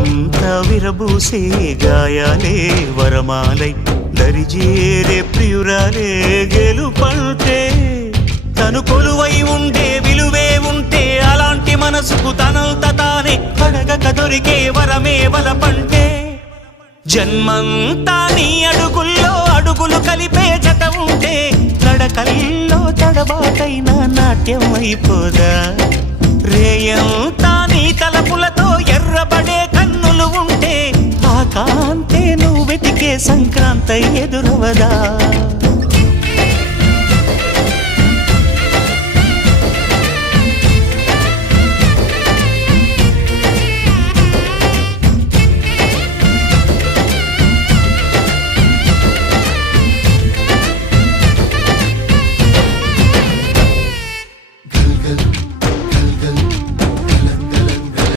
లోకమంతా విరబూసే గాయాలే వరమాలై దరిజేరే ప్రియురాలే గెలుపంటే తను కొలువై ఉండే విలువే ఉంటే అలాంటి మనసుకు తనంత తానే అడగక దొరికే వరమే వలపంటే జన్మంతా నీ అడుగుల్లో అడుగులు కలిపే జత ఉంటే నడకల్లో తడబాటైన నాట్యం అయిపోదా రేయంతా నీ తలపులతో ఎర్రబడే కన్నులు ఉంటే ఆ కాంతే నువ్వు వెతికే సంక్రాంతి ఎదురవదా